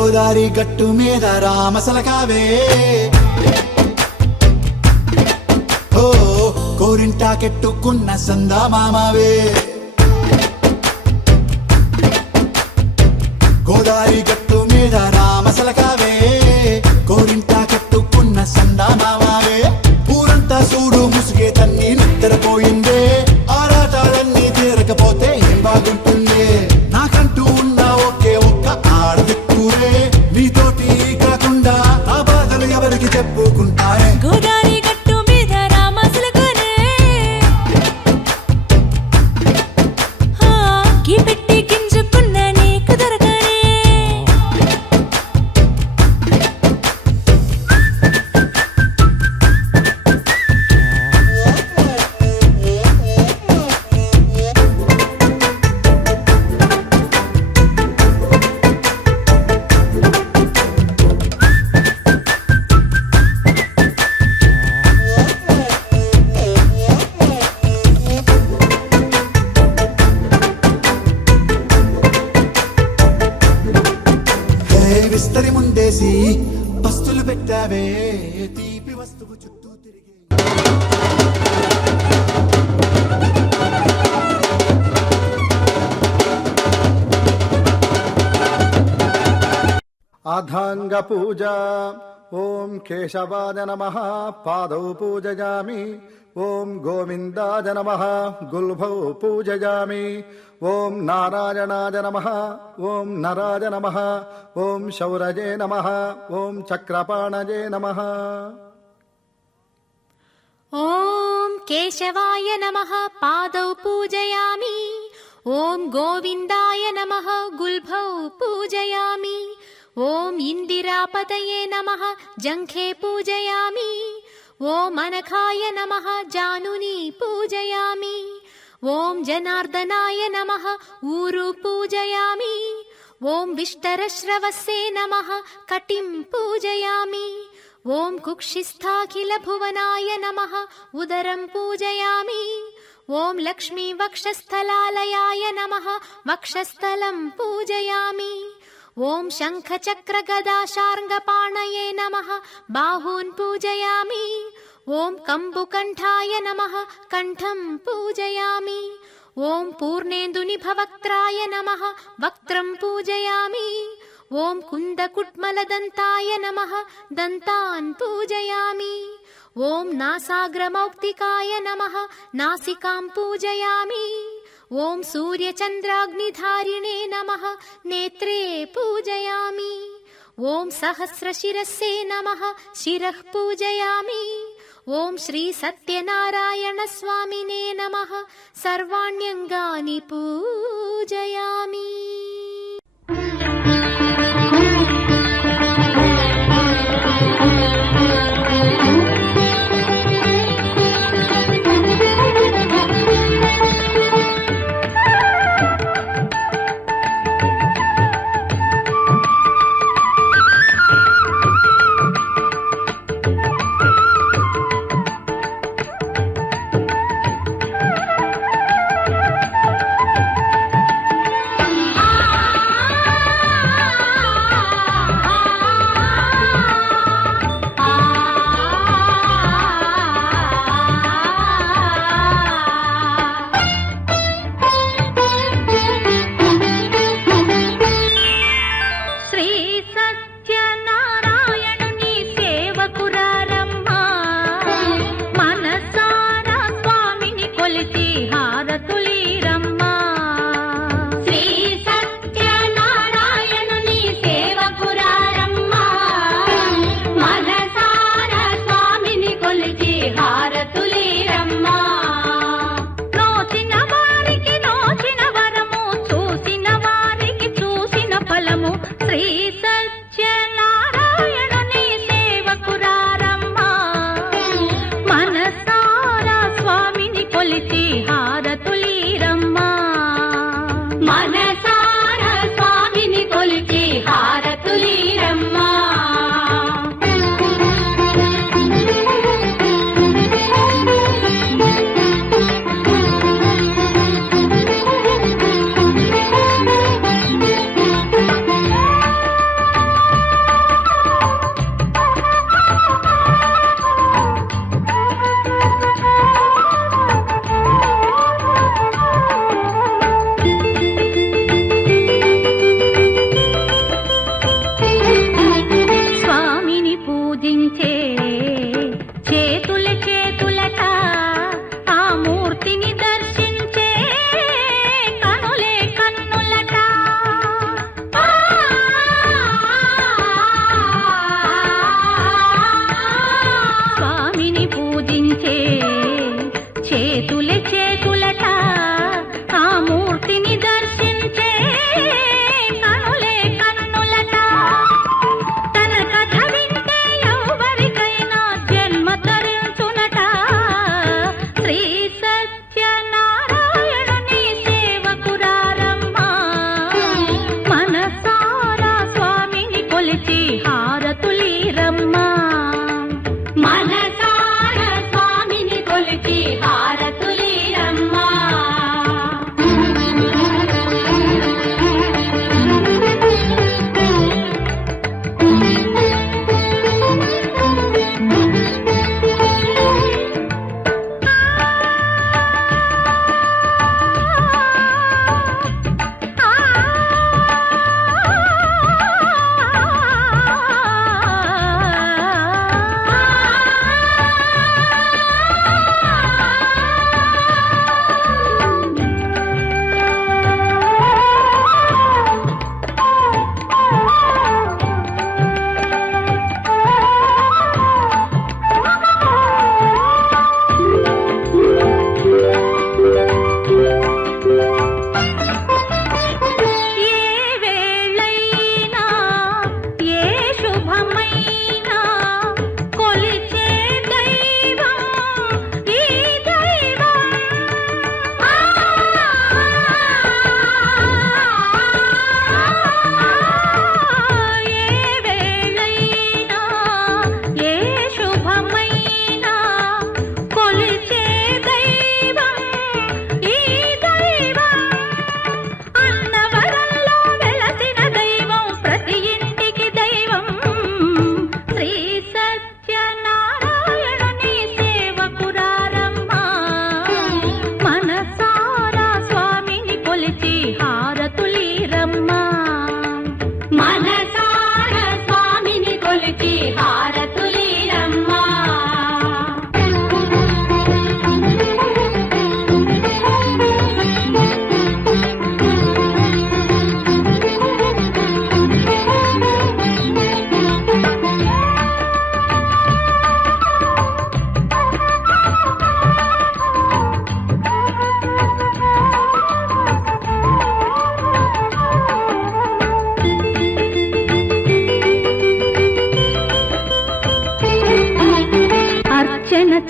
గోదారి గట్టు మీద రామసలకావే ఓ కోరింటాకెట్టుకున్న సందా మామావే గోదారి గట్టు మీద రామసలకావే కోరింటాకెట్టుకున్న సందా మామావే ఊరంతా చూడు ముసుగే తన్ని నిద్రపోయిందే ఆరాటాలన్నీ తీరకపోతే ఏం బాగుంటుందే నాకంటూ ఉన్న ఒకే ఒక్క ఆడదిక్కురే నీతోటి కాకుండా ఆ బాధలు ఎవరికి చెప్పుకుంటాయే గోదారి గట్టు మీద రామసలకానే పెట్టి గింజుకున్న నీకు దొరకనే విస్తరి ముందేసి పస్తులు పెట్టావే తీపి వస్తువు చుట్టూ తిరిగి అథాంగ పూజ ఓం కేశవాయ నమః పాదౌ పూజయామి ఓం గోవిందాయ నమః గుల్భౌ పూజయామి ఓం నారాయణాయ నమః ఓం నరాయ నమః ఓం శౌరజే నమః ఓం చక్రపాణజే నమః ఓం కేశవాయ నమః పాదౌ పూజయామి ఓం గోవిందాయ నమః గుల్భౌ పూజయామి ఓం ఇందిరాపతయే నమః జంఘే పూజయామి ఓం అనఘాయ నమః జానుని పూజయామి ఓం జనార్దనాయ నమః ఊరు పూజయామి ఓం విష్టరశ్రవస్సే నమః కటిం పూజయామి ఓం కుక్షిస్థాఖిల భువనాయ నమః ఉదరం పూజయామి ఓం లక్ష్మీ వక్షస్థలాలయాయ నమః వక్షస్థలం పూజయామి ఓం శంఖ చక్ర గదా శార్ంగపాణయే నమః బాహూన్ పూజయామి ఓం కంబుకంఠాయ నమః కంఠం పూజయామి ఓం పూర్ణేందునిభవక్త్రాయ నమః వక్త్రం పూజయామి ఓం కుందకుట్మలదంతాయ నమః దంతాన్ పూజయామి ఓం నాసాగ్రమౌక్తికాయ నమః నాసికాం పూజయామి ఓం సూర్యచంద్రాగ్నిధారిణే నమః నేత్రే పూజయామి ఓం సహస్రశిరస్సే నమః శిరః పూజయామి ఓం శ్రీ సత్యనారాయణ స్వామినే నమః సర్వాణ్యంగాని పూజయామి శ్రీ సత్యనారాయణ కొలిచి హారతులీరమ్మా మనసార స్వామిని కొలిచి హారతులీరమ్మా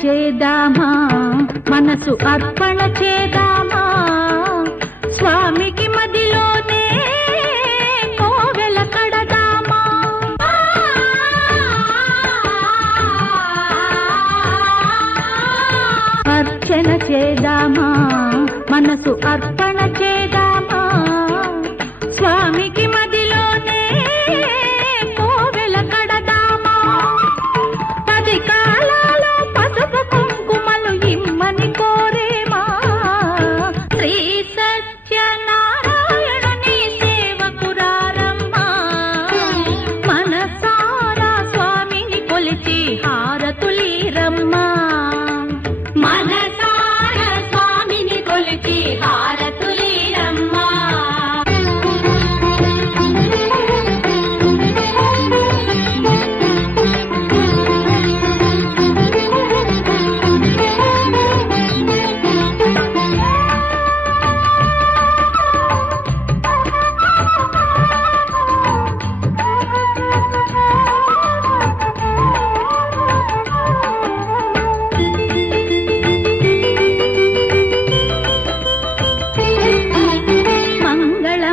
చేదామా మనసు అర్పణ చేదామా స్వామికి మదిలోనే కోవెల కడదామా అర్చన చేదామా మనసు అర్పణ చేదామా స్వామికి మదిలోనే కోవెల కడదామా 10 కాలాలు పసుపు కుంకుమలు ఇమ్మని కోరేమా శ్రీ సత్యనారాయణుని సేవకురారమ్మా మనసారా స్వామిని కొలిచి హారతులీరమ్మా మనసారా స్వామిని కొలిచి హారతులీరమ్మా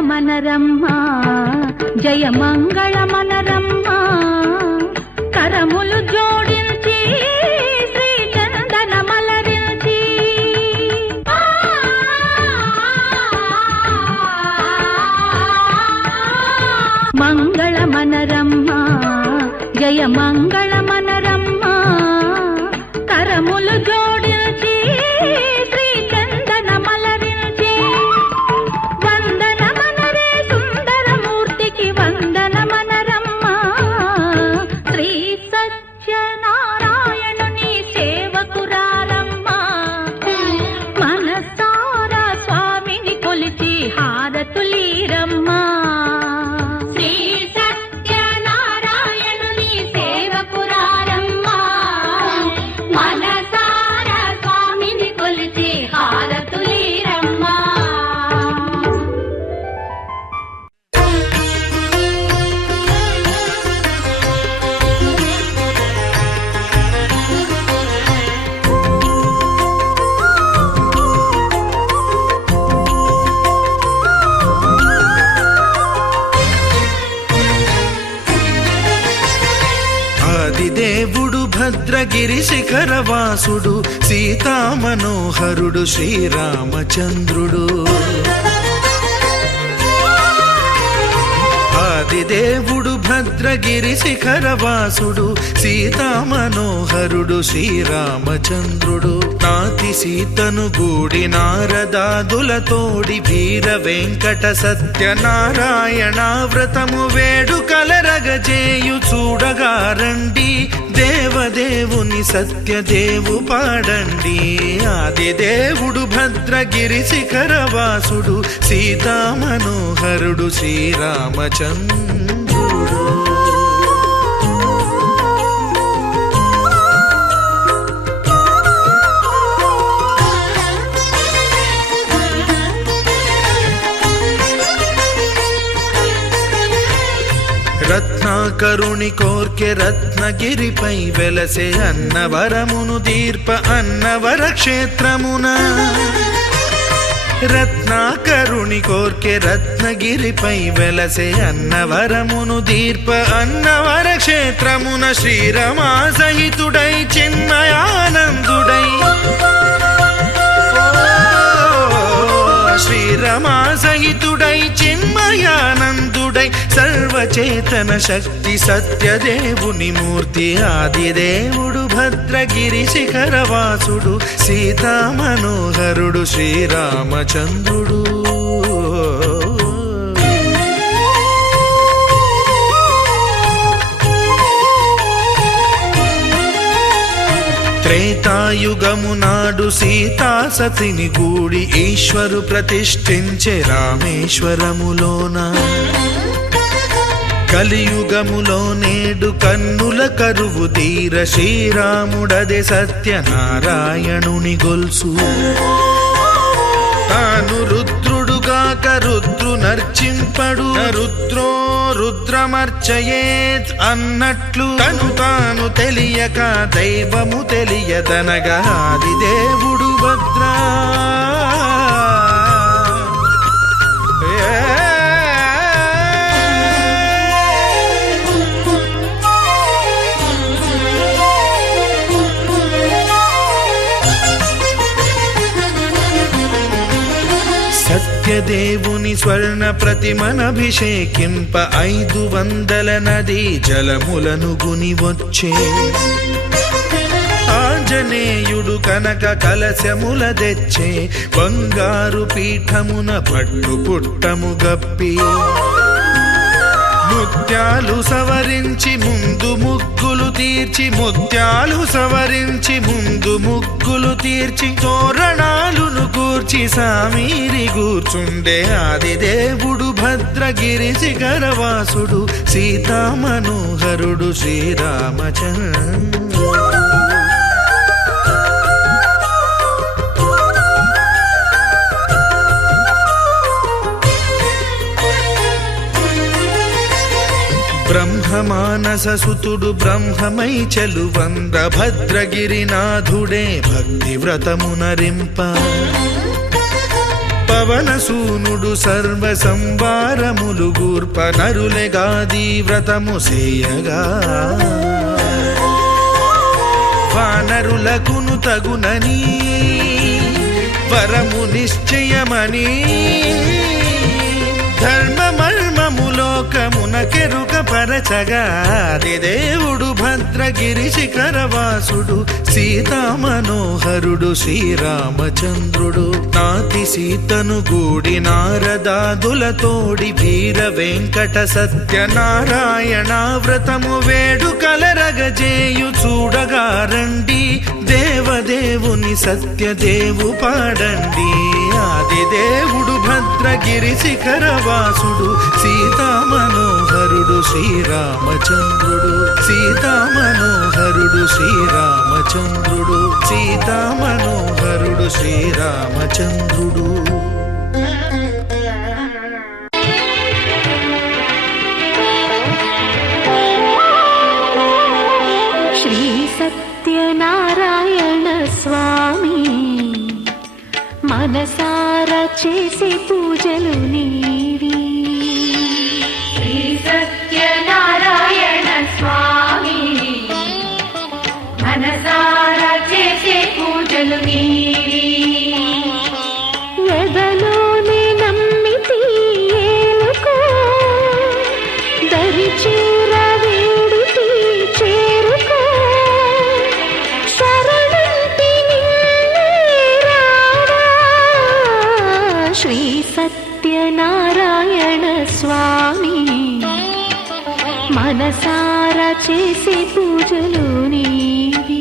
మనరమ్మా జయ మంగళ మనరమ్మా కరములు జోడించి శ్రీ చందన మలరించి మంగళ మనరమ్మా జయ మంగళ మనరమ్మా కరములు జోడించి శ్రీ చందన మలరించి వందనమనరమ్మా శ్రీ సత్యనారాయణుని సేవకురారమ్మా మనసారా స్వామిని కొలిచి హారతులీరమ్మా శ్రీ సత్యనారాయణుని సేవకురా ఆదిదేవుడు భద్రగిరి శిఖరవాసుడు సీతామనోహరుడు శ్రీరామచంద్రుడు. ఆదిదేవుడు భద్రగిరి శిఖరవాసుడు సీతామనోహరుడు శ్రీరామచంద్రుడు. నాతి సీతను గూడి నారదాదులతోడి వీర వెంకట సత్యనారాయణ వ్రతము వేడుకలరగజేయు చూడగా రండి, దేవదేవుని సత్యదేవు పాడండి. ఆదిదేవుడు భద్రగిరి శిఖరవాసుడు సీతామనోహరుడు శ్రీరామచంద్రుడు. రత్నాకరుని కోర్కె రత్నగిరిపై వెలసే అన్నవరమును దీర్ప అన్నవర క్షేత్రమున. రత్నాకరుని కోర్కె రత్నగిరిపై వెలసే అన్నవరమును దీర్ప అన్నవర క్షేత్రమున. శ్రీరమా సహితుడై చిన్మయానందుడై శ్రీరమా సహితుడై చిన్మయానందుడై సర్వచేతన శక్తి సత్యదేవుని మూర్తి. ఆదిదేవుడు భద్రగిరి శిఖరవాసుడు సీతామనోహరుడు శ్రీరామచంద్రుడు. త్రేతాయుగము నాడు సీతా సతిని గూడి ఈశ్వరు ప్రతిష్ఠించే రామేశ్వరములోన. కలియుగములో నేడు కన్నుల కరువు తీర శ్రీరాముడదే సత్యనారాయణుని గొల్సు. తాను రుద్రుడుగాక రుద్రు నర్చింపడు, రుద్రో రుద్రమర్చయేత్ అన్నట్లు తను తాను తెలియక దైవము తెలియదనగా ఆదిదేవుడు భద్రా. సత్యదేవుని స్వర్ణ ప్రతిమనభిషేకింప 500 నదీ జలములను గుని వచ్చే. ఆంజనేయుడు కనక కలశముల తెచ్చే, బంగారు పీఠమున పట్టు పుట్టము గప్పి. ముత్యాలు సవరించి ముందు ముగ్గులు తీర్చి, ముత్యాలు సవరించి ముందు ముగ్గులు తీర్చి, తోరణాలును కూర్చి సామీరి కూర్చుండే. ఆదిదేవుడు భద్రగిరి శిఖరవాసుడు సీతామనోహరుడు శ్రీరామచంద్రుడు. బ్రహ్మమానస సుతుడు బ్రహ్మమై చెలువంద భద్రగిరినాథుడే భక్తి వ్రతమునరింప. పవనసూనుడు సర్వ సంవారములు గూర్ప, నరులెగాది వ్రతము సేయగా. వానరులకును తగునని వరము నిశ్చయమని, ధర్మమర్మములోకమునకెరుక పరచగా. ఆదిదేవుడు భద్రగిరి శిఖరవాసుడు సీతామనోహరుడు శ్రీరామచంద్రుడు. నాతి సీతను గూడి నారదాదులతోడి వీర వెంకట సత్యనారాయణ వ్రతము వేడుకలరగజేయు చూడగా రండి, దేవదేవుని సత్యదేవు పాడండి. ఆదిదేవుడు భద్రగిరి శిఖరవాసుడు సీతామనోహరుడు శ్రీరామచంద్రుడు. సీతామనోహరుడు శ్రీరామచంద్రుడు. సీతామనోహరుడు శ్రీరామచంద్రుడు. శ్రీ సత్యనారాయణ స్వామి మనసారా చేసే పూజలు నీవి. శ్రీ సత్యనారాయణ స్వామి చేసే పూజలు నీవి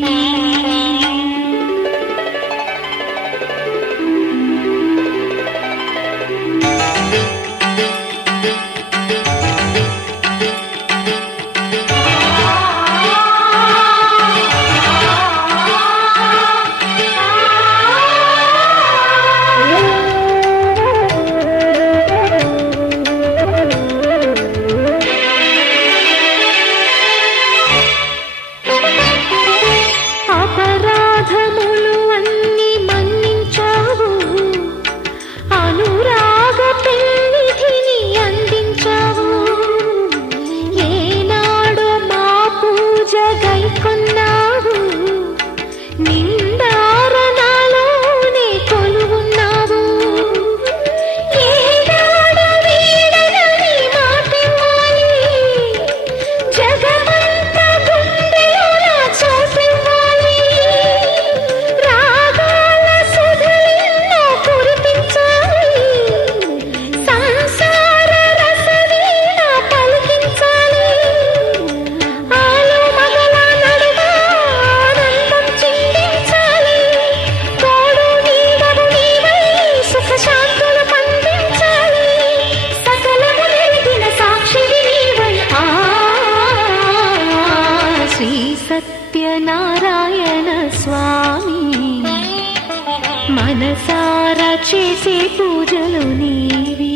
సత్యనారాయణ స్వామి మనసారా చేసే పూజలు నీవి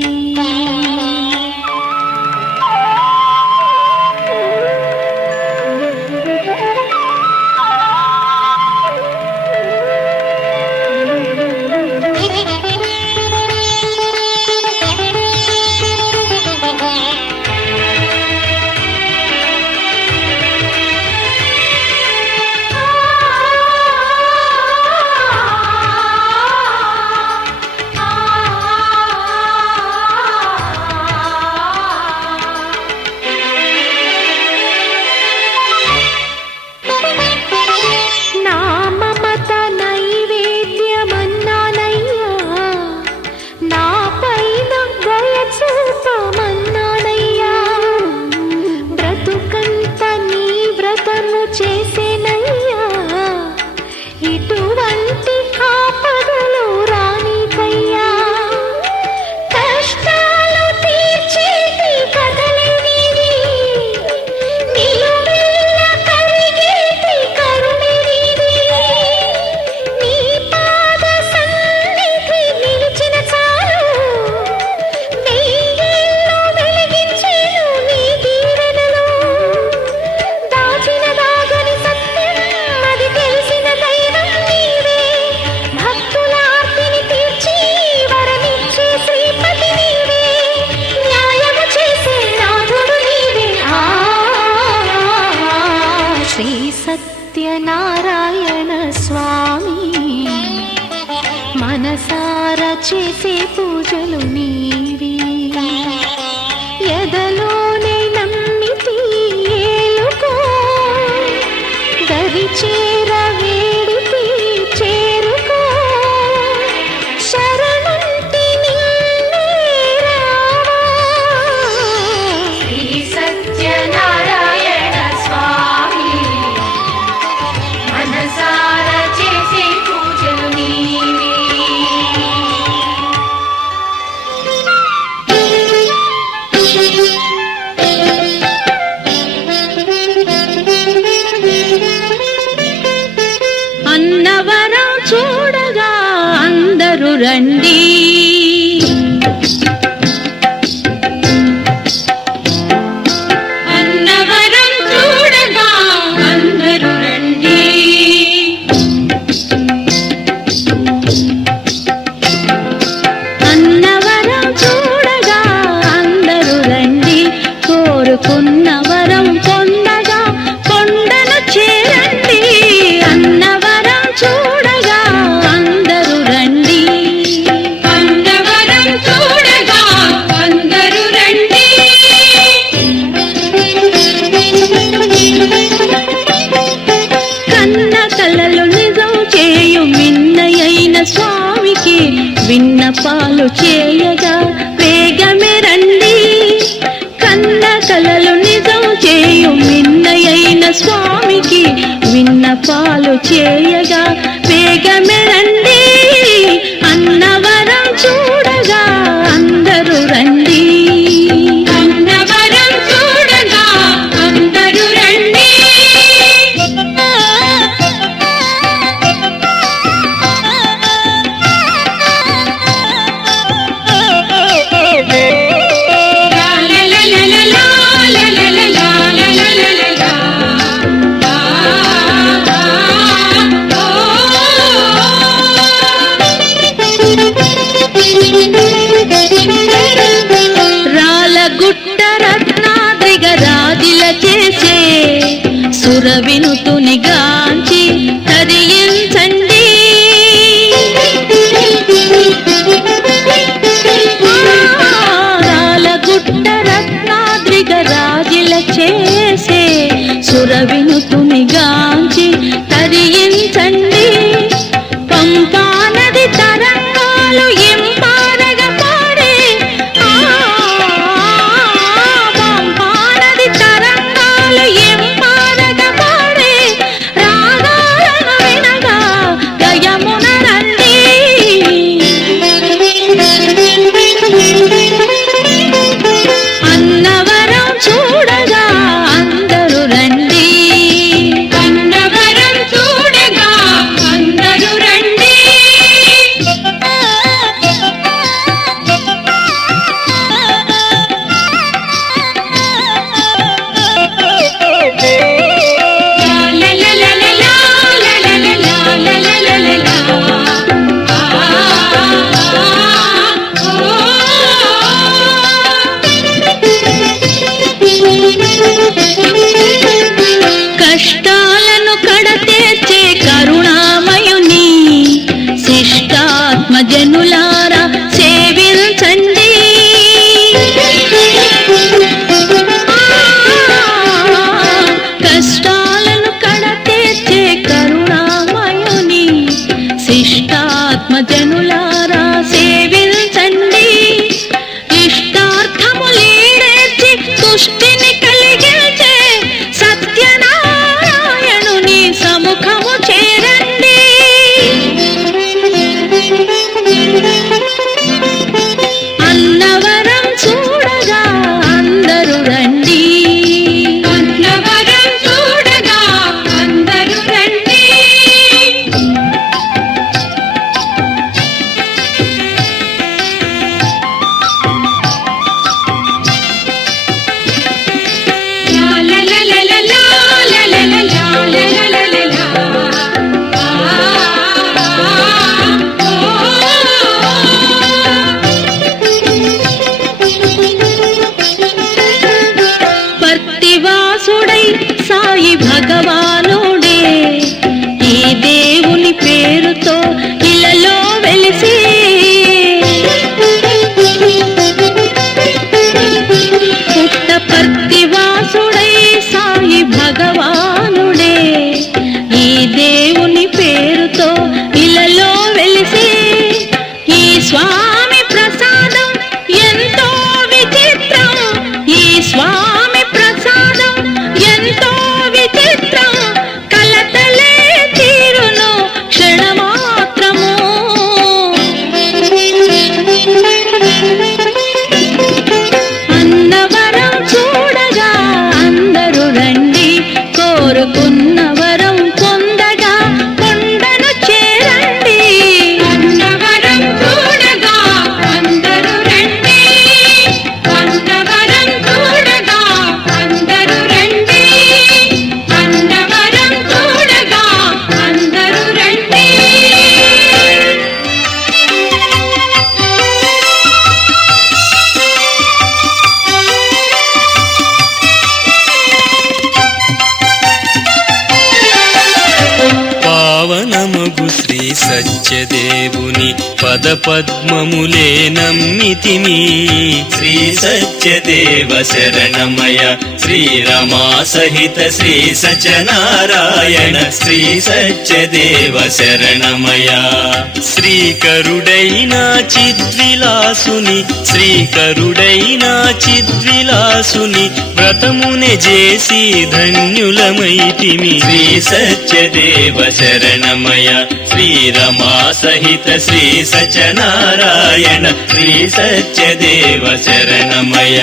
సత్యనారాయణ స్వామి మనసారా చేసే పూజలు నీవి ఎదలోనే నమ్మితి ఏలుకో దరి చేర వేడితి చేరుకో శరణంటి నిన్నే రావా శ్రీ సత్యనారాయణ స్వామి మనసారా చేసే పూజలు నీవి అన్నవరం చూడగా అందరూ రండి అన్నవరం చూడగా అందరూ రండి అన్నవరం చూడగా అందరూ రండి కోరుకున్న వరం పొందగా కొండను చేరండి అన్నవరం చూడగా అందరూ రండి అన్నవరం చూడగా అందరూ రండి కన్న కలలు నిజం చేయు మిన్నయైన స్వామికి విన్నపాలు చేయగా వేగమే రండి కన్న కలలు నిజం చేయు మిన్నయైన పాలు చేయగా వేగమెరండి అన్నవరం చూడగా అందరూ రండి అన్నవరం చూడగా అందరూ రండి రాలగుట్ట రత్నాద్రిగ రాజిల చేసే సురవినుతుని గాంచి తరించండి రాలగుట్ట రత్నాద్రిగ రాజిల చేసే సురవినుతుని గాంచి తరించండి పంపా నది తరంగాలు ఇంపారగ పాడే పంపా నది తరంగాలు ఇంపారగ పాడే రాగాలను వినగా గయమున రండి అన్నవరం చూడగా అందరూ రండి అన్నవరం చూడగా అందరూ రండి కష్టాలను కడతేర్చే కరుణామయుని శిష్టాత్మ జనులారా సేవించండి కష్టాలను కడతేర్చే కరుణామయుని శిష్టాత్మ జనులారా సేవించండి ఇష్టార్థములీడేర్చి తుష్టిని కలిగించే సత్యనారాయణుని సముఖము చేరండి అన్నవరం చూడగా అందరూ రండి అన్నవరం చూడగా అందరూ రండి పర్తివాసుడై సాయి భగవానుడే ఈ దేవుని పేరుతో ఇలలో వెలిసి పుట్టపర్తివాసుడై సాయి భగవానుడే ఈ దేవుని పేరుతో ఇలలో వెలిసి ఈ స్వామి ప్రసాదం ఎంతో విచిత్రం ఈ స్వామి ప్రసాదం ఎంతో విచిత్రం కలతలే తీరును క్షణమాత్రము అన్నవరం చూడగా అందరూ రండి కోరుకున్న వరం పొందగా కొండను చేరండి అన్నవరం చూడగా అందరూ రండి అన్నవరం చూడగా అందరూ రండి అన్నవరం చూడగా అందరూ రండి పావనమగు శ్రీ సత్యదేవుని పద పద్మములే నమ్మితిమి. శ్రీ సత్యదేవ శరణమయ శ్రీరమా సహిత శ్రీ సత్యనారాయణ శ్రీ సత్యదేవ శరణమయ. శ్రీకరుడైన చిద్విలాసుని శ్రీకరుడైన చిద్విలాసుని వ్రతమునే చేసి ధన్యులమైతిమి. శ్రీ సత్యదేవ శరణమయ శ్రీరమా సహిత శ్రీ సత్యనారాయణ శ్రీ సత్యదేవ శరణమయ.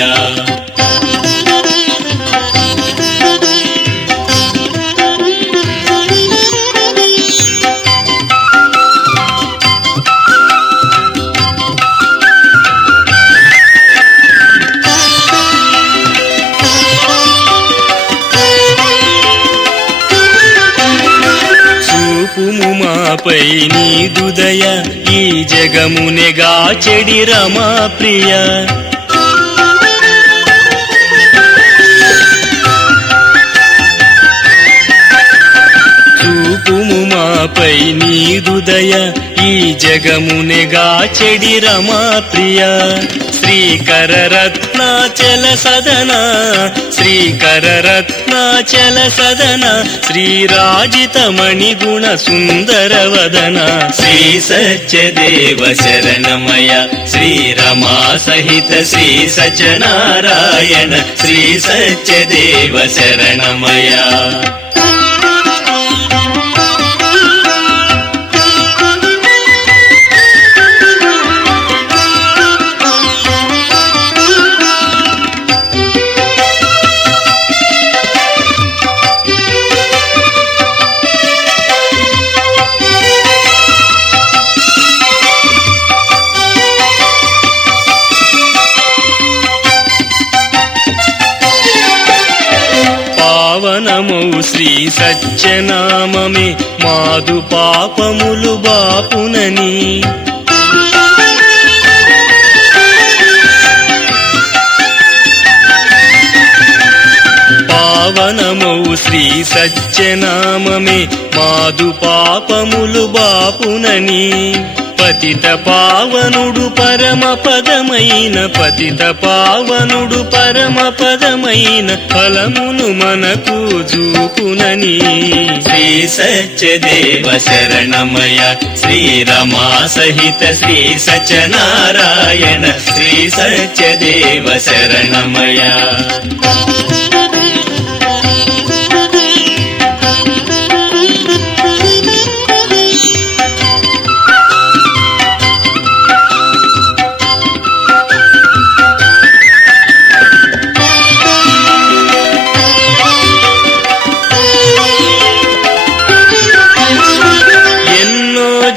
చూపుము మాపై నీదుదయ ఈ జగమునెగా చెడి రమా ప్రియ. చూపుము మాపై నీదుదయ ఈ జగమునెగా చెడి రమా ప్రియ. శ్రీకర రత్నాచల సదన శ్రీకర రత్నాచల సదన శ్రీరాజిత మణిగుణ సుందర వదన. శ్రీ సత్యదేవ శరణమయ శ్రీరమా సహిత శ్రీ సత్యనారాయణ శ్రీ సత్యదేవ శరణమయ. పావనమౌ శ్రీ సత్యనామమే మాదు పాపములు బాపునని. పావనమౌ శ్రీ సత్యనామమే మాదు పాపములు బాపునని. పతిత పావనుడు పరమ పదమైన పతిత పావనుడు పరమ పదమైన ఫలమును మనకు చూపునని. శ్రీ సత్యదేవ శరణమయ శ్రీరమా సహిత శ్రీ సత్యనారాయణ శ్రీ సత్యదేవ శరణమయ.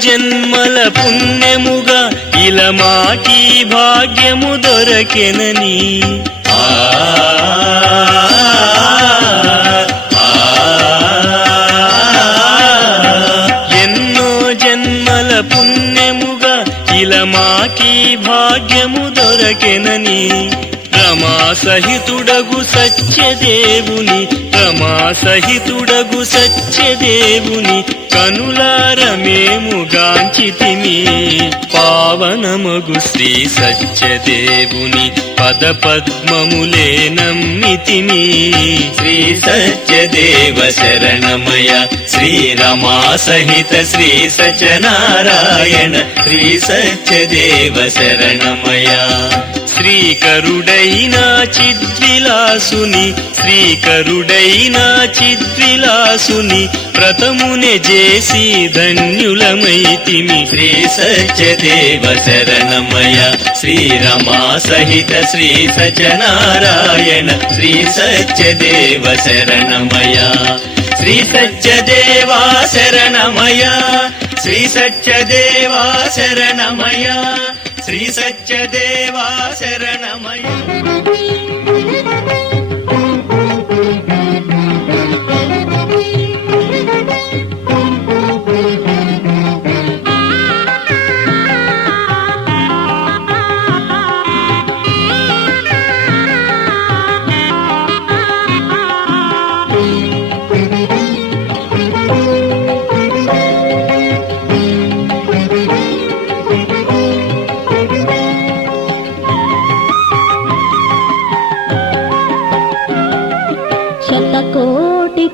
జన్మల పుణ్యముగా ఇలా మాకి భాగ్యము దొరకెనని. ఎన్నో జన్మల పుణ్యముగా ఇలా మాకి భాగ్యము దొరకెనని. రమా సహితుడగు సత్యదేవుని రమా సహితుడగు సత్యదేవుని కనులారమేము గాంచితిమి. పావనమగు శ్రీ సత్యదేవుని పద పద్మములే నమ్మితిమి. శ్రీ సత్యదేవ శరణమయ శ్రీరమా సహిత శ్రీ సత్యనారాయణ శ్రీ సత్యదేవ శరణమయ. శ్రీకరుడైన చిద్విలాసుని శ్రీకరుడైన చిద్విలాసుని వ్రతమునే చేసి ధన్యులమైతిమి. శ్రీ సత్యదేవ శరణమయ శ్రీరమా సహిత శ్రీ సత్యనారాయణ శ్రీ సత్యదేవ శరణమయ. శ్రీ సత్యదేవా శరణమయ శ్రీ సత్యదేవా శరణమయ శ్రీ సత్యదేవా శరణమయ.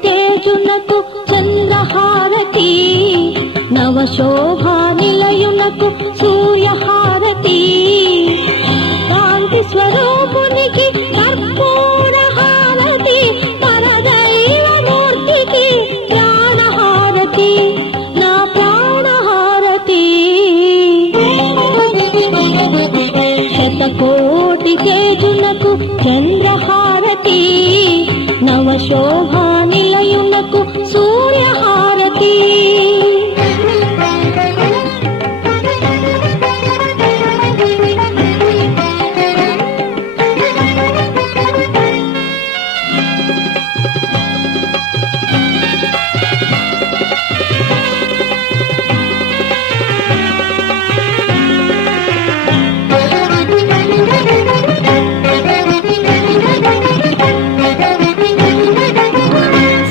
తేజునకు చంద్రహారతి నవశోభా నిలయునకు సూర్యహారతి కాంతి స్వరూపునికి కర్పూర హారతి పరదైవ మూర్తికి ప్రాణహారతి నా ప్రాణహారతి శతకోటి తేజునకు చంద్రహారతి నవశోభా నిలయునకు సూర్యహారతి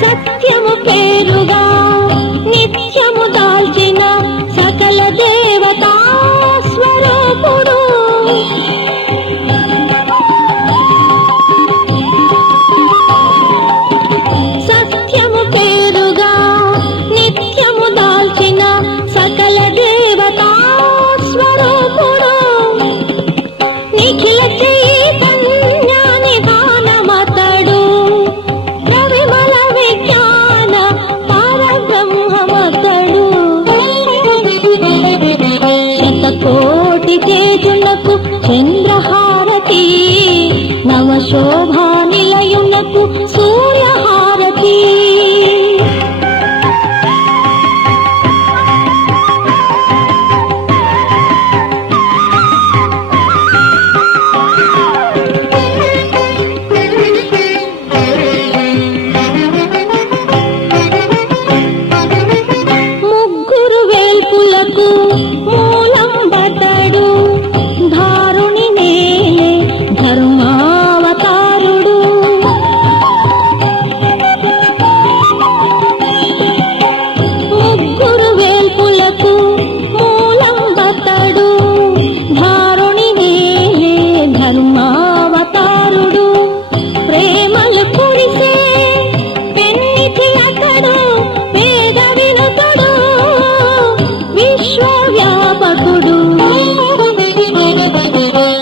సత్యము పేరుగా నిత్యము దాల్చిన సకల దేవతా స్వరూపుడు సత్యము పేరుగా నిత్యము దాల్చిన సకల దేవతా స్వరూపుడు నిఖిల చైతన్యాని గానమతడు రవిమల విజ్ఞాన పరబ్రహ్మమతడు శతకోటి తేజునకు చంద్రహారతి నవశోభా నిలయునకు సూర్యహారతి ముగ్గురు వేల్పులకు మూలం బతడు ధారుని నేలే ధర్మావతారుడు ముగ్గురు వేల్పులకు మూలం బతడు ధారుని నేలే ధర్మావతారుడు ప్రేమలు కురిసే పెన్నిధి అతడు వేద వినుతడు విశ్వవ్యాపకుడు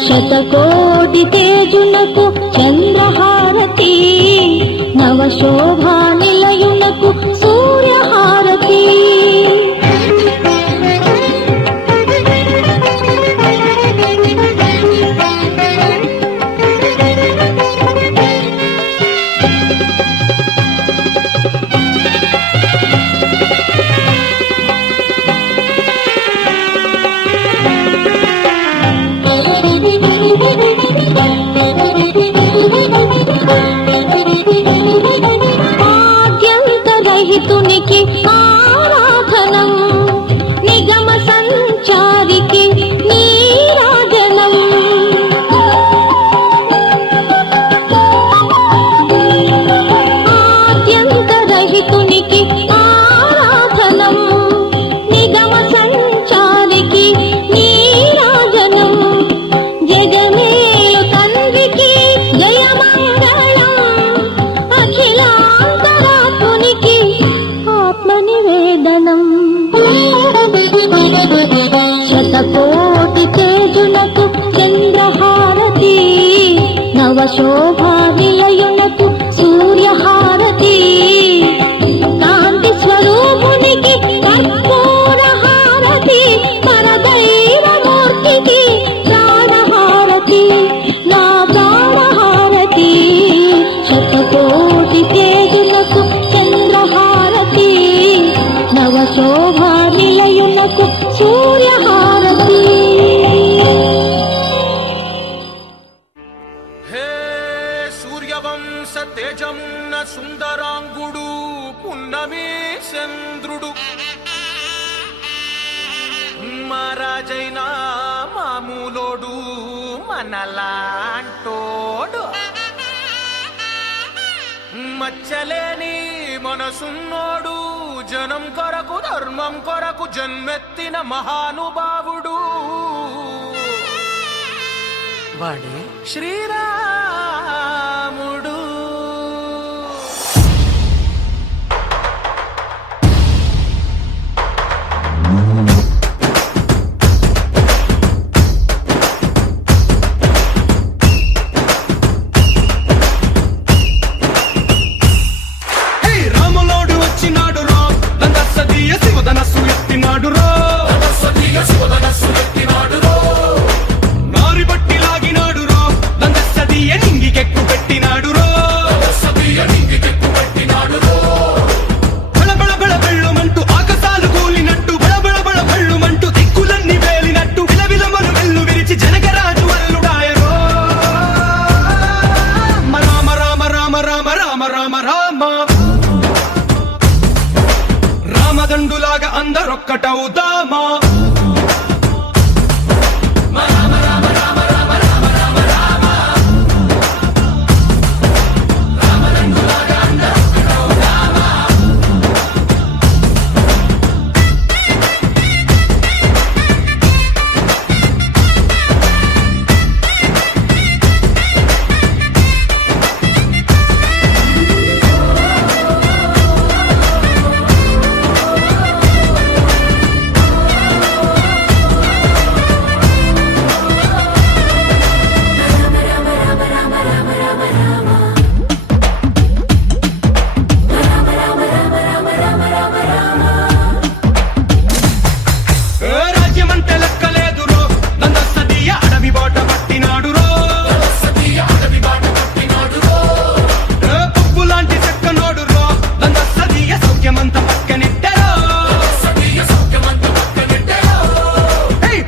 శతకోటి తేజునకు చంద్రహారతి నవశోభా నిలయునకు సూర్యహారతి ఆద్యంతరహితునికి ఆరాధనం నిగమ సంచారికి నీరాజనం ఆద్యంతరహితునికి ఆరాధనం నిగమ సంచారికి నీరాజనం జగమేలు తండ్రికి జయమంగళం అఖిలాంతరాత్మునికి ఆత్మ నివేదనం శతకోటి తేజునకు చంద్రహారతి నవశోభా నిలయునకు సూర్యహారతి కాంతి స్వరూపునికి కర్పూర హారతి పరదైవ మూర్తికి ప్రాణహారతి నా ప్రాణహారతి శతకోటి తేజునకు చంద్రహారతి నవశోభా నిలయునకు సూర్యహారతి హే సూర్యవంశ తేజమున్న సుందరాంగుడు పున్నమి చంద్రుడు మహారాజైన మామూలోడు మనలాంటోడు మచ్చలేని మనసున్నోడు జనం కొరకు ధర్మం కొరకు జన్మెత్తిన మహానుభావుడు వాడే శ్రీరాముడు రామదండులాగా అందరొక్కటవుదామా రాజ్యమంటే లెక్కలేదు రో నందస్తీయ అడవి బాట పట్టినాడు రో పువ్వు లాంటి చెక్కనోడు రో నందస్తీయ సౌఖ్యమంత పక్కనెట్టరో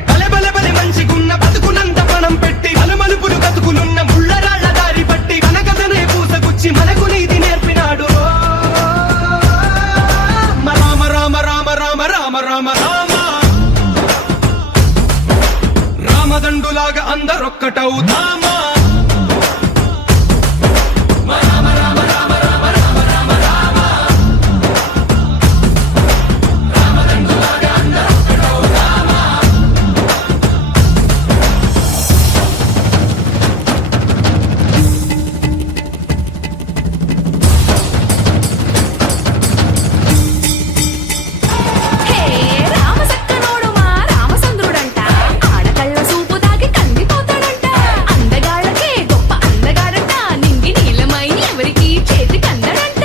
బలె బలె బలె మంచిగున్న బతుకునంత పణం పెట్టి మలుమలుపులు బతుకులున్న ముళ్ళరాళ్ల దారి పట్టి కనకదనే పూసగుచ్చి మనకు నీతి నేర్పినాడు రో రామ రామ రామ రామ రామ రామ రామ రామదండులాగా అందరొక్కటవుదామా హే రామసక్కనోడు మా రామచంద్రుడంట ఆడకళ్ళ సూపు తాగి కందిపోతాడంట అందగాళ్ళకే గొప్ప అందగాడంట నింగి నీలమై ఎవరికి చేతి కందడంట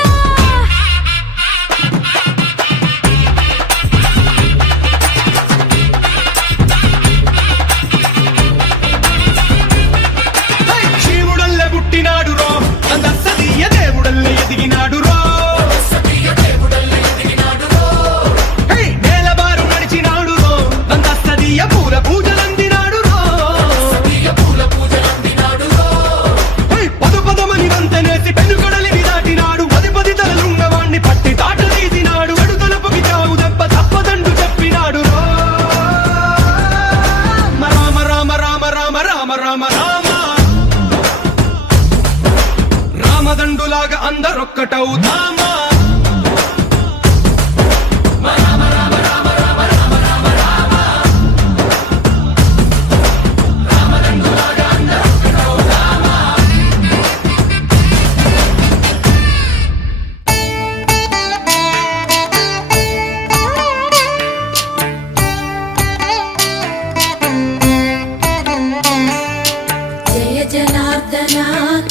శివుడల్లే పుట్టినాడు రో నందస్తీయ దేవుడల్లే ఎదిగినాడు రో నేలబారు నడిచినాడు రో నందస్తీయ పూల పూజలందినాడు రో పదు పదమని వంతనేసి పెనుగడలిని దాటినాడు పది పది తలలున్నవాణ్ణి పట్టి తాట తీసినాడు అడు తలపుకి చావు దెబ్బ తప్పదండు చెప్పినాడు రో రామ రామ రామ రామ రామ రామ రామ రామదండులాగా అందరొక్కటవుదామా జయ జనార్దన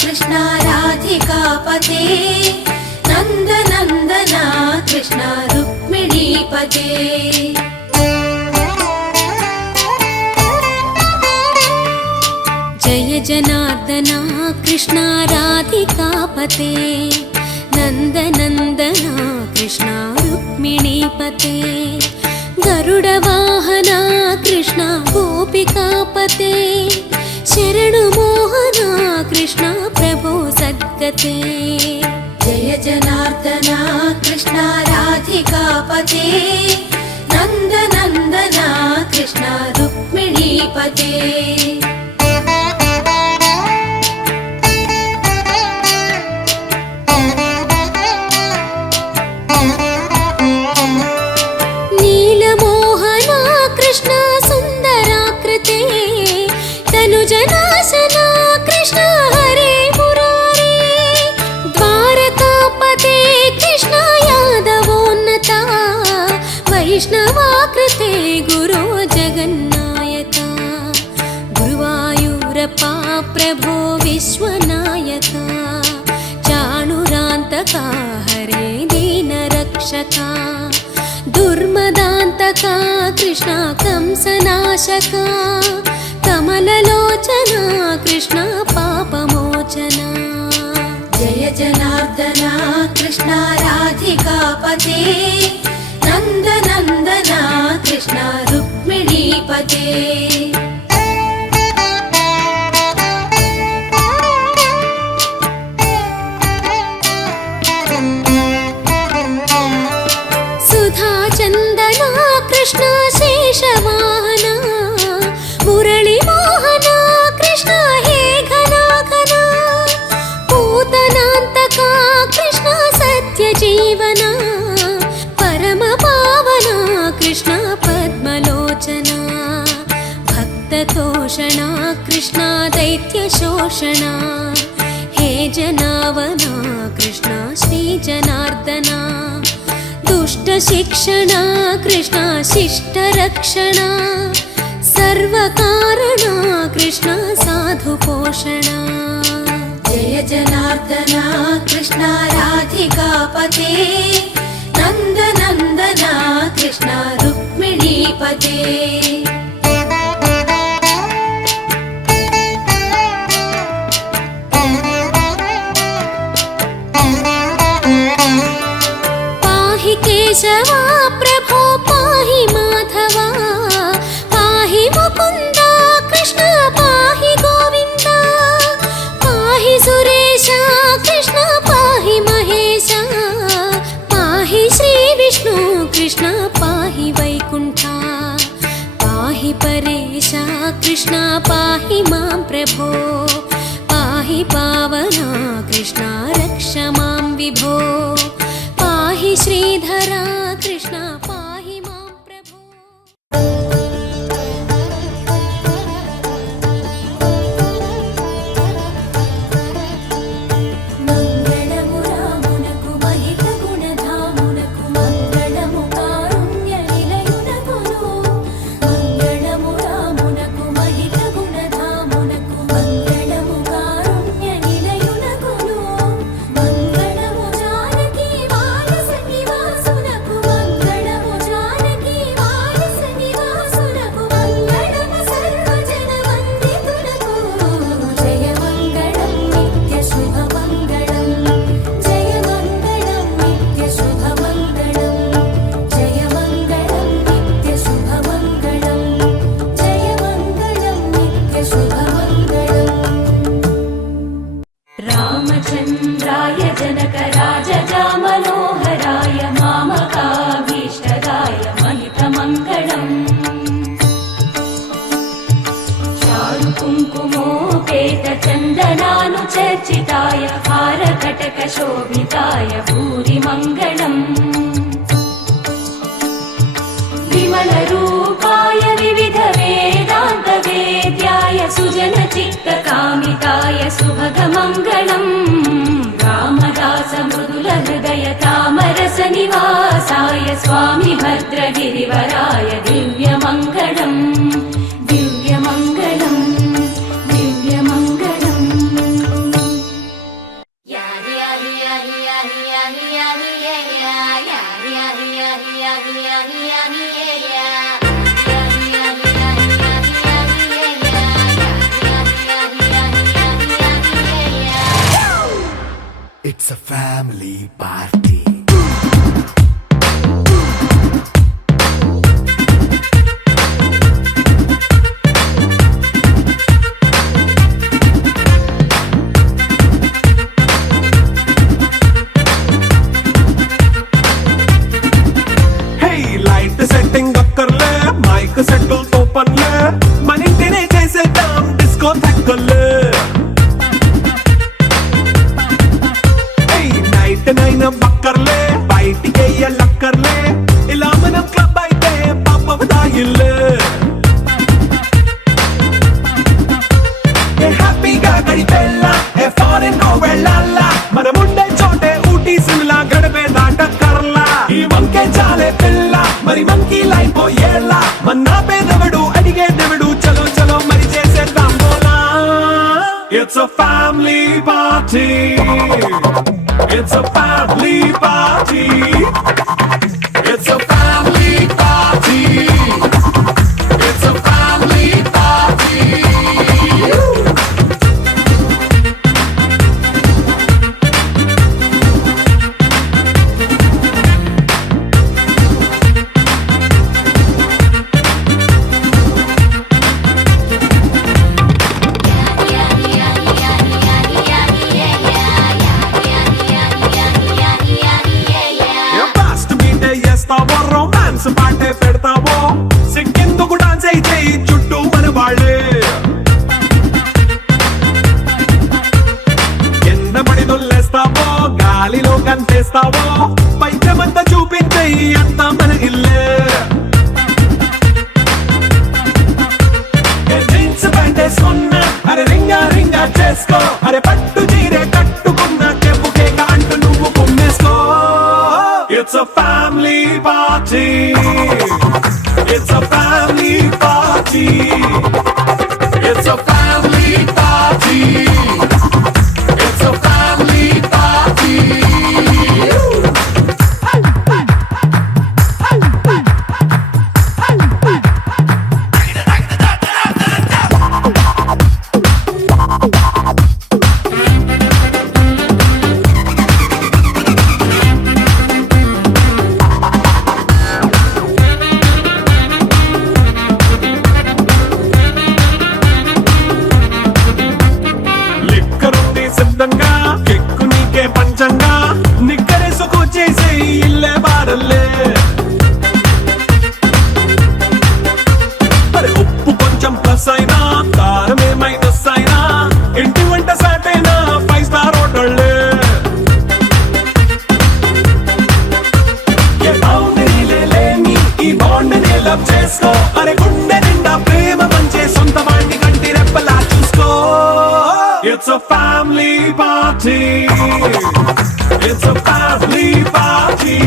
కృష్ణ రాధికాపతే నందనందన కృష్ణ రుక్మిణీపతే జయ జనార్దన కృష్ణ రాధికాపతే నందనందన కృష్ణ రుక్మిణీపతే గరుడ వాహన కృష్ణ గోపికాపతే శరణు మోహన కృష్ణ ప్రభో సద్గతే జయ జనార్దన కృష్ణ రాధికాపతే నందనందన కృష్ణ రుక్మిణీపతే నీలమోహన కృష్ణ సుందరాకృతే తనుజనాశన కృష్ణ హరే మురారే ద్వారకాపతే కృష్ణ యాదవోన్నత వైష్ణవాకృతే గురో జగన్నాయక గురువాయూరప్ప ప్రభో విశ్వనాయక చాణురాంతక హరే దీనరక్షక దుర్మదాంతక కృష్ణ కంసనాశక కమలలోచన కృష్ణ పాపమోచన జయ జనార్దన కృష్ణ రాధికాపతే నందనందన కృష్ణ రుక్మిణీపతే సుధాచ तोषणा कृष्णा दैत्यशोषणा हे जनावना कृष्णा श्रीजनार्दना दुष्टशिक्षणा कृष्णा शिष्टरक्षणा सर्वकारणा कृष्णा साधुपोषणा जय जनार्दना कृष्णा राधिकापते नन्दनन्दना कृष्णा रुक्मिणीपते पाहि केशवा प्रभो पाहि माधवा पाहि मुकुन्दा कृष्ण पाहि गोविन्दा पाहि सुरेशा कृष्ण पाहि महेशा पाहि श्रीविष्णु कृष्ण पाहि वैकुण्ठा पाहि परेशा कृष्ण पाहि मां प्रभो पाहि पावना कृष्ण रक्ष मां विभो पाहि श्रीधरा कृष्ण पाहि मां प्रभो మంగళము రామునకు మహిత గుణధామునకు మంగళము కారుణ్య నిలయునకును మంగళము రామునకు మహిత గుణధామునకు మంగళము కారుణ్య నిలయునకును మంగళము జానకి వారస నివాసునకు మంగళము జానకి వారస నివాసునకు మంగళము సర్వజన వందితునకు జయ మంగళం నిత్య శుభ మంగళం జయ మంగళం నిత్య శుభ మంగళం జయ మంగళం నిత్య శుభ మంగళం జయ మంగళం నిత్య శుభ మంగళం రామచంద్రాయ జనకరాజజా మనోహరాయ మామకాభీష్టదాయ మహితమంగళం చారు కుంకుమోపేత చందనానుచర్చితాయ హారకటక శోభితాయ భూరి మంగళం విమల రూపాయ వివిధ వేదాంత వేద్యాయ సుజన చిత్త కామితాయ సుభగ మంగళం రామదాస మృదుల హృదయ తామరస నివాసాయ స్వామి భద్రగిరివరాయ దివ్య మంగళం దివ్య మంగళం దివ్య మంగళం It's a family party. Hey light setting అక్కర్లే మైక్ సెట్టుల్ తో పనిలే మన ఇంటినే చేసేద్దాం డిస్కో థెక్కలే హే నైట్ నైన్ బక్కర్లే బయటికి లక్కర్లే ఇలా మనం క్లబ్ అయితే పాప దాయిల్లే హ్యాపీగా గడిపెల్లా ఏ ఫారెన్ నో వెళ్ళాలా మనముండే చోటే ఊటీ సిమ్లా గడిపే దాటక్కర్లా ఈ వంకే చాలే పిల్ల మరి మంకీ లైఫ్ ఏళ్ళ మన్నా పేదవడు అడిగే దేవుడు చలో చలో మరి చేసేద్దాం బోలా it's a family party it's a family party it's a family party it's a family party family party. It's a family party. It's a family party. It's a family party. లిక్కరుంది సిద్ధంగా కెక్కు నీకే పంచంగా నిక్కరేసుకు చేసే ఇల్లే బారల్లే మరి ఉప్పు కొంచెం ప్లస్ అయినా కారమే minus అయినా ఇంటి వంట సాటైనా 5 స్టార్ హోటళ్ళే ఏ బౌండరీలే లేని ఈ బాండ్ని లవ్ చేసుకో అరే గుండె నిండా ప్రేమ పంచే సొంత వాణ్ణి కంటి రెప్పలా చూసుకో. It's a family party. It's a family party.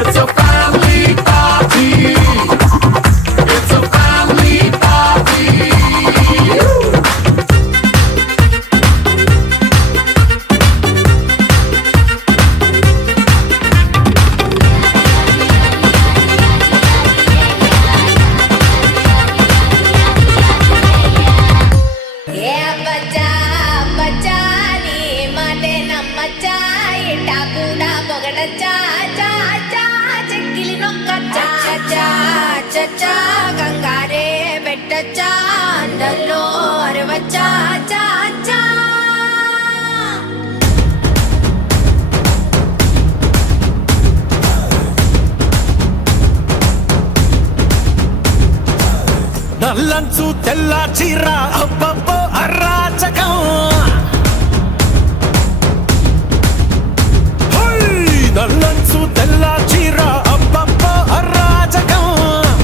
It's a family party. It's a family party. ఏ బచ్చా బచ్చా నీ మాటే నమ్మచ్చా ఇట్టా కూడా పొగడచ్చా చా చా చెక్కిలి నొక్కచ్చా చచ్చా చచ్చా గంగారే పెట్టచ్చా అందరిలో అరవచ్చా చా చా నల్లంచు తెల్ల చీర అబ్బబ్బో అరాచకం. నల్లంచు తెల్ల చీర అబ్బబ్బో అరాచకం.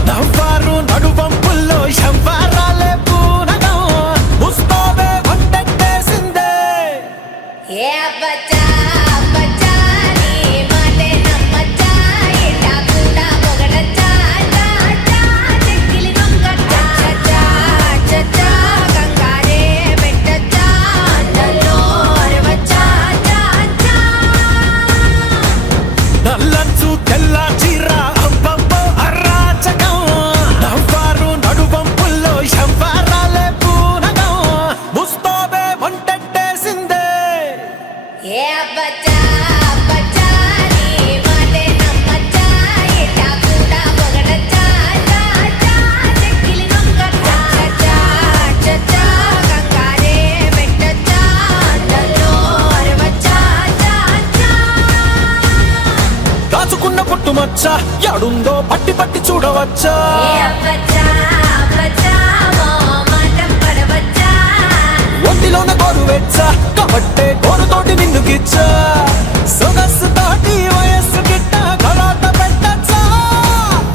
నవ్వారు నడువంపుల్లో శంవారాలే పూనగం. ముస్తాబే వంటేసిందే ఏ బచ్చా బచ్చా నీ మాటే నమ్మచ్చా ఇట్టా కూడా పొగడచ్చా చా చా చెక్కిలి నొక్కచ్చా చచ్చా చచ్చా గంగారే పెట్టచ్చా అందరిలో అరవచ్చా చా చా నల్లంచు తెల్ల చీర అబ్బబ్బో అరాచకం. నవ్వారు నడువంపుల్లో శంవారాలే పూనగం. ముస్తాబే వంటేసిందే ఏ బచ్చా బచ్చా నీ మాటే నమ్మచ్చా ఇట్టా కూడా పొగడచ్చా చా చా చెక్కిలి నొక్కచ్చా చచ్చా చచ్చా గంగారే పెట్టచ్చా అందరిలో అరవచ్చా చా చా దాచుకున్న పుట్టుమచ్చ యాడుందో పట్టి పట్టి చూడవచ్చా. ఏ బచ్చా బచ్చా మో మాటం పడవచ్చా ఒంటిలోన గోరు వెచ్చ కాబట్టే గోరుతోటి నిన్ను గిచ్చా. సొగసు తోటి వయస్సు గిట్ట గలాట పెట్టచ్చా.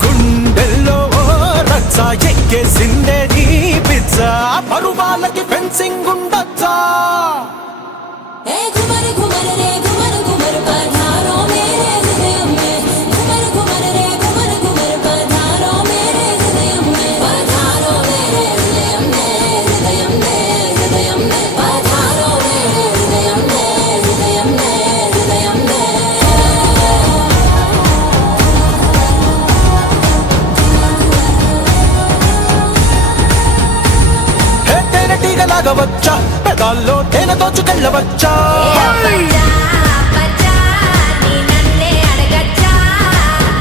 గుండెల్లో ఓ రచ్చ ఎక్కేసిందే నీ పిచ్చ. పరువాలకి ఫెన్సింగ్ ఉండొచ్చా. ए घुमर घुमर रे घुमर घुमर पधारो मेरे हृदय में घुमर घुमर रे घुमर घुमर पधारो मेरे हृदय में पधारो मेरे हृदय में हृदय में हृदय में पधारो मेरे हृदय में हृदय में हृदय में హే తేనెటీగలాగా వచ్చా పెదాల్లో తేనె దోచుకెళ్ళవచ్చా. బచ్చా బచ్చా నీ నన్నే అడగచ్చా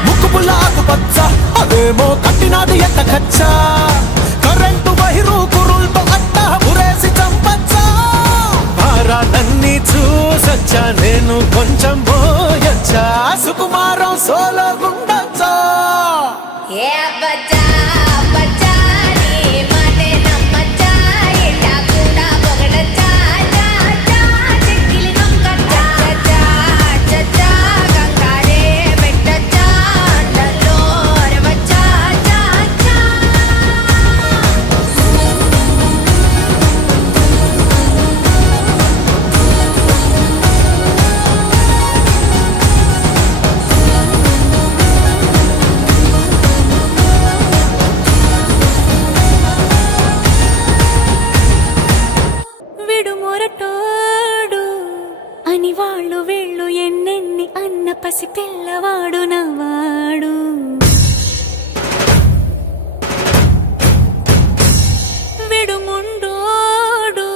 ముక్కు పుల్ల ఆకుపచ్చ అదేమో కట్టినాది ఎంత ఖచ్చా. కరెంటు వైరు కురుల్తో అట్ట ఉరేసి చంపచ్చా. భారాలన్నీ చూసొచ్చా నేను కొంచెం పోయొచ్చా. సుకుమారం సోలో గుండొచ్చా. ఏ బచ్చా బచ్చా నీ మాటే నమ్మచ్చా ఇట్టా కూడా పొగడచ్చా చా చా చెక్కిలి నొక్కచ్చా చచ్చా చచ్చా గంగారే పెట్టచ్చా అందరిలో అరవచ్చా చా చా వాడు నవాడు. విడుముండోడు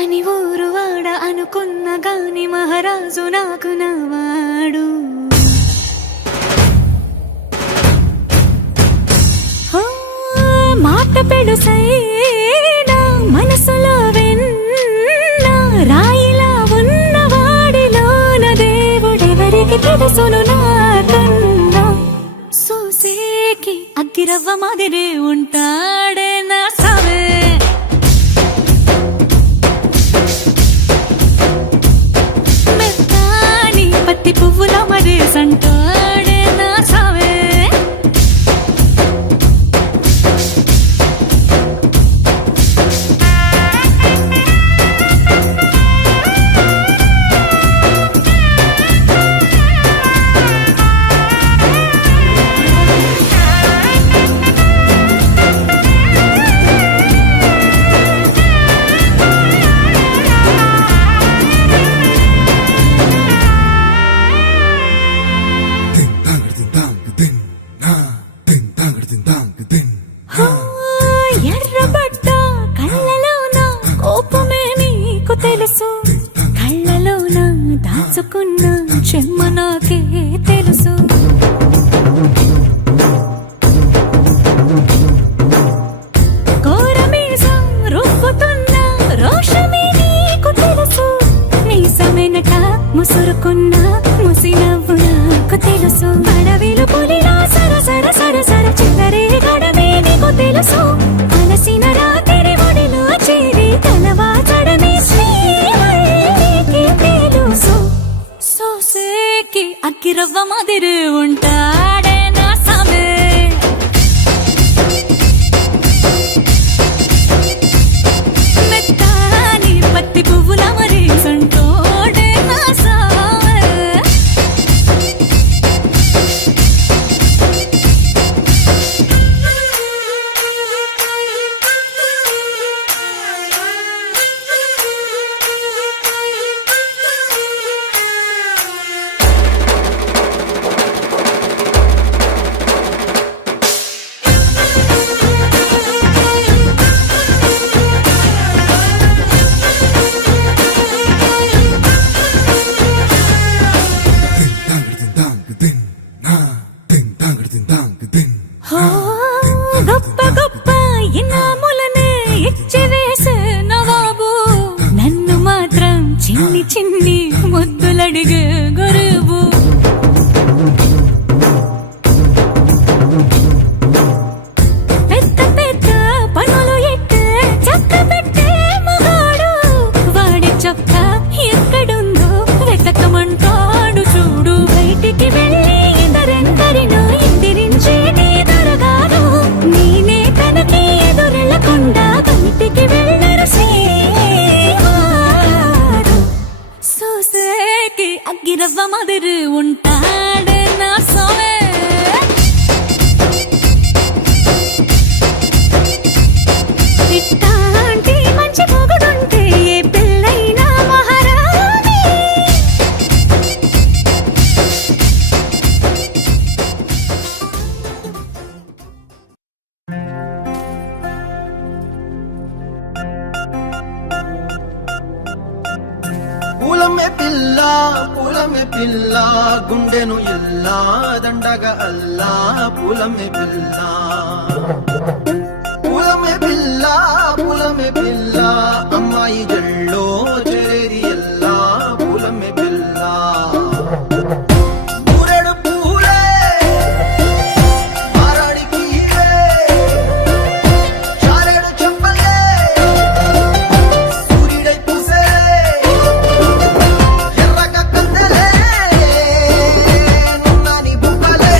అని ఊరు వాడ అనుకున్న గాని మహారాజు నాకు నవాడు. మాట పెడుసైనా మనసులో వెన్న రాయిలా ఉన్నవాడిలోన దేవుడెవరికి తెలుసును నాకన్నా. సూసేకి అగ్గిరవ్వ మాదిరి ఉంటాడే నా సవే. మెత్తాని పత్తి పువ్వుల మరి సంటాడే నా సవే. ఎర్రబడ్డ కళ్ళలోన కోపమే నీకు తెలుసు. కళ్ళలోన దాచుకున్న చెమ్మ నాకే తెలుసు. కోరమీసం రుబ్బుతున్న రోషమే నీకు తెలుసు. మీసమెనక ముసురుకున్న ముసినవ్వు నాకు తెలుసు. అడవిలు పులిలా సరసర సరసర చిల్లరే గడమే నీకు తెలుసు. అలసిన రాత్రి ఒడిలో చేరి తలవాచడమే శ్రీవల్లికి తెలుసు. సోసేకి అగ్గిరవ్వ మాదిరి ఉంటాడే నా సమే. మెత్తాని పత్తి పువ్వుల మరి సంటోడే నా సమే. గొప్ప గొప్ప ఇనాములనే ఇచ్చి వేసే నవాబు. నన్ను మాత్రం చిన్ని చిన్ని ముద్దులడిగే గురువు. పెద్ద పెద్ద పనులు ఎట్టే చక్క పెట్టే మగాడు. వాడి చొక్క ఎక్కడుందో వెతకమంటాడు చూడు. బయటికి వెళ్ళి ఇద్దరెందరినో ఇందిరించేటి దొరగారు. నేనే తనకి ఎదురెళ్ళకుండా బయటికి వెళ్ళరు శ్రీవారు. సోసేకి అగ్గిరవ్వ మాదిరి ఉంటాడే నా సోమే. ఇట్టాంటి మంచి పొగుడుంటే ఏ పిల్లైనా మహారాణి. పూలమే పిల్ల గుండెను ఎల్లా దండగా అల్లా. పూలమే పిల్ల పూలమే పిల్ల అమ్మాయి జల్లో చేరేది ఎల్లా. పూలమే పిల్ల పూరెడు పూలే మారాడికి చారెడు చెప్పలే సూర్యుడై పూసే ఎర్రగా కందలే నున్నాని బుక్కలే.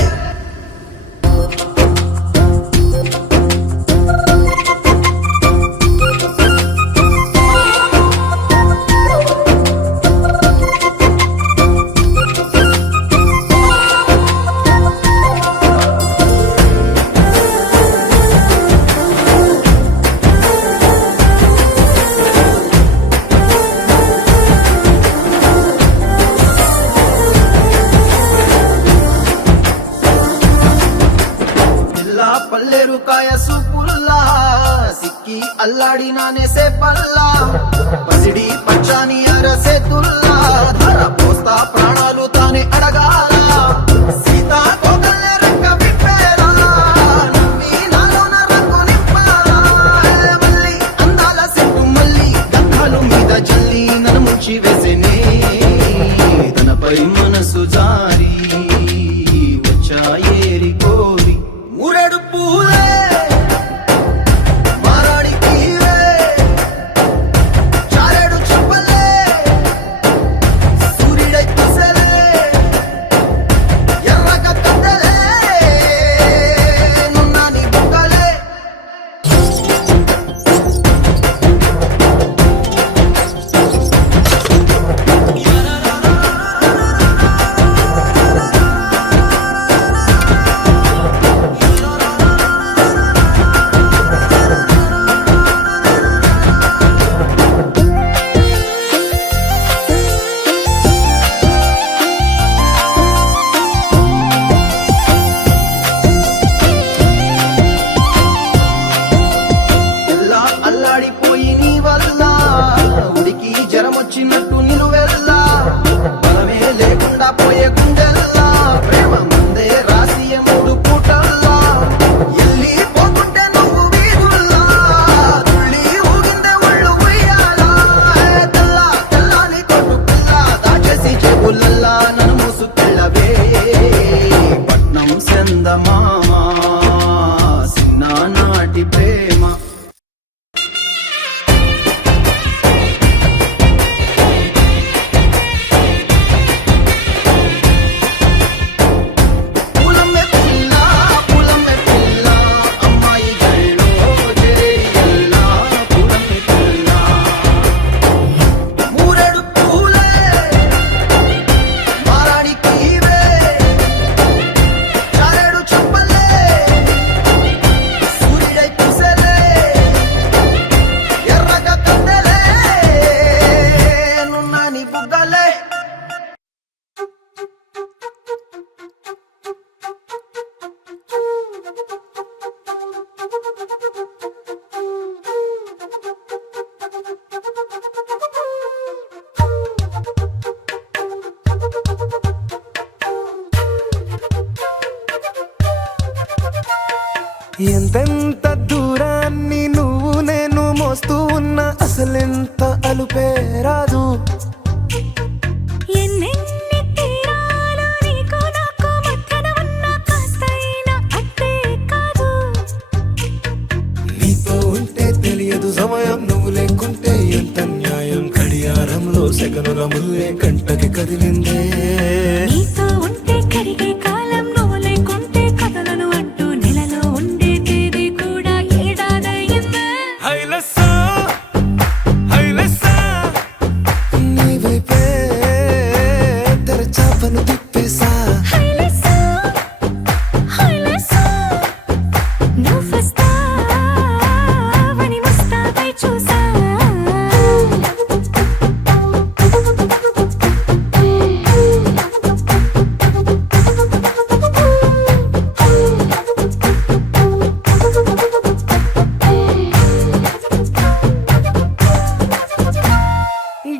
అల్లాడినానేసే పల్లా పసిడి పచ్చాని అరసే తుల్లా ధర పోస్తా ప్రాణాలు తానే అడగాల సీతా కోకల్లే రెక్క విప్పేలా నమ్మి నాలోన రంగు నింపాలా మళ్ళీ అందాల సెట్టు మళ్ళీ గంధాలు మీద జల్లి నన్ను ముంచి వేసేనే తనపై మనసు జారి వచ్చాయేరి కోరి మూరెడు పూలే అల్లాడిపోయి నీ వల్ల ఉడికి జరమొచ్చినట్టు నిలువెల్లా బలమే లేకుండా పోయే గుండెల్లా ప్రేమ ముందే రాసి మూడు పూటల్లా ఎల్లి పోతుంటే నువ్వు వీధుల్లా తుళ్ళి ఊగిందే ఒళ్ళు ఉయ్యాలా తెల్లా తెల్లాని కొట్టు పిల్ల దాచేసి చెబులల్లా నన్ను మూసుకెళ్ళవే పట్నం సెందమామా చిన్ననాటి ప్రేమ ఎంతెంత దూరాన్ని నువ్వు నేను మోస్తూ ఉన్నా అసలెంత అలుపే రాదు ఎన్నెన్ని తీరాలు నీకు నాకు మధ్యన ఉన్న కాస్తైనా అట్టే కాదు నీతో ఉంటే తెలియదు సమయం నువ్వు లేకుంటే ఎంత న్యాయం గడియారంలో సెకనుల ముల్లే కంటకి కదిలిందే నీతో ఉంటే కరిగే కాలం నువ్వు లేకుంటే కథలను అంటూ నెలలో ఉండే తేదీ కూడా ఏడాదయ్యిందే హైలెస్సా హైలెస్సా నీ వైపే తెరచాపను తిప్పేసా హైలెస్సా హైలెస్సా నువ్వొస్తావని ముస్తాబై చూసా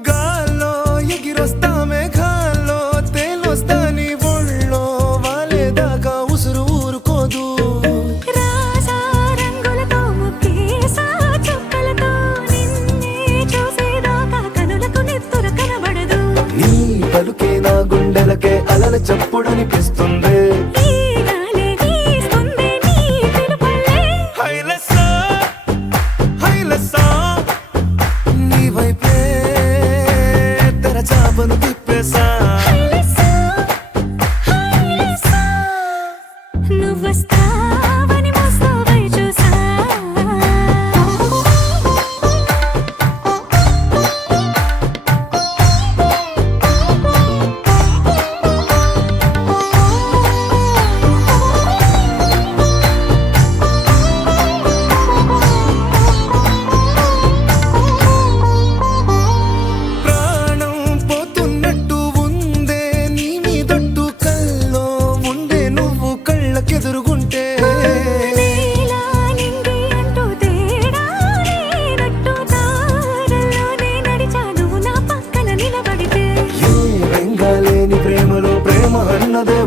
గాల్లో ఎగిరొస్తా మేఘాల్లో తేలొస్తా నీ ఒళ్ళో వాలేదాకా ఉసురు ఊరుకోదు రాజా రంగులతో ముక్కేసా చుక్కలతో నిన్నే చూసేదాకా కనులకు నెత్తురు కనబడదు నీ పలుకే నా గుండెలకే అలల చప్పుడనిపిస్తుంది ఈ గాలే వీస్తుంది నీ పిలుపులే హైలెస్సా హైలెస్సా నీ వైపే తెరచాపను తిప్పేసా హైలెస్సా హైలెస్సా నువ్వొస్తావని ముస్తాబై చూసా ప్రాణం పోతున్నట్టు ఉందే నీ మీదొట్టు కల్లో ఉండే నువ్వు కళ్ళకెదురుగుంటే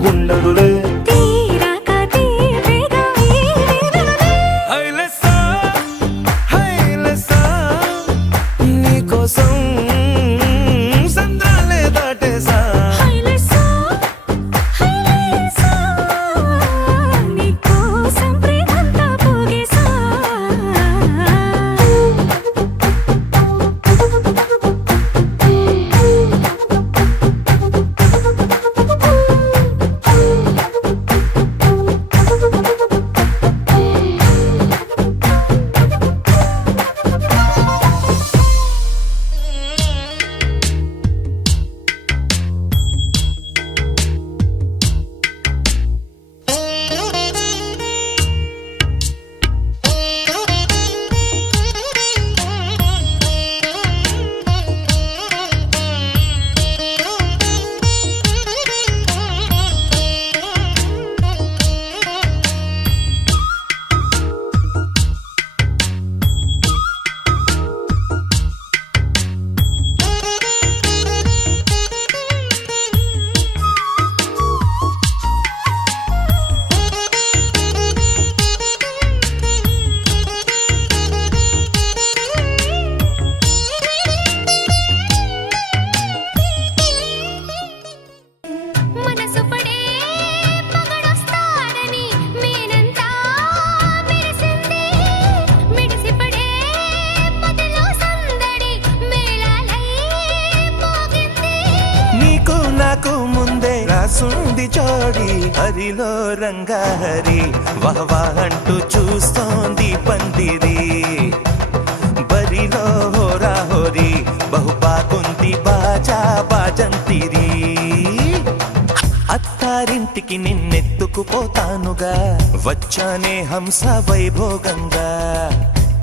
ఉండదులే తీరాక తీపిగా ఈ వేదనలే హైలెస్సా హైలెస్సా నీకోసం సంద్రాలే దాటేసా హైలెస్సా హైలెస్సా నీకోసం ప్రేమంతా పోగేసా మనసు పడే పగడొస్తాడని మేనంతా మెరిసింది మిడిసిపడే పదిలో సందడి మేళాలై మోగింది నీకు నాకు ముందే రాసుంది జోడి హరిలో రంగాహరి వహవా అంటూ చూస్తోంది పందిరి బరిలో హోరా హోరి బహుబాగుంది బాజా బాజంతిరి అత్తారింటికి నిన్నెత్తుకుపోతానుగా వచ్చానే హంస వైభోగంగా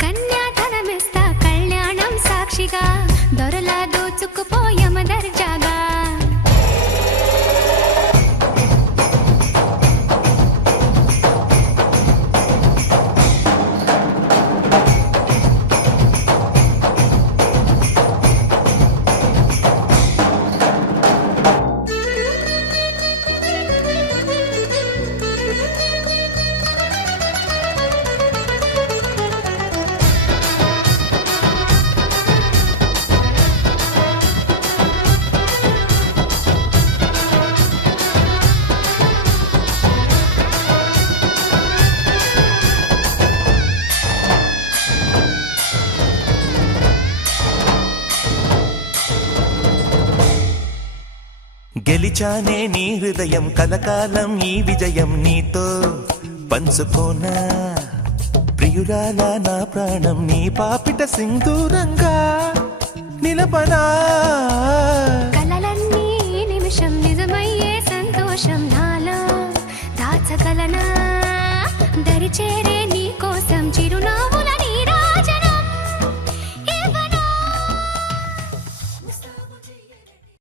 కన్యాధనమిస్తా కళ్యాణం సాక్షిగా దొరలా దోచుకుపోయమ దర్జాగా గెలిచానే నీ హృదయం కలకాలం ఈ విజయం నీతో పంచుకోనా ప్రియురాలా నా ప్రాణం నీ పాపిట సింధూరంగా నిలపనా కలలన్నీ నిమిషం నిజమయ్యే సంతోషం నాలో దాచగలనా దరిచేర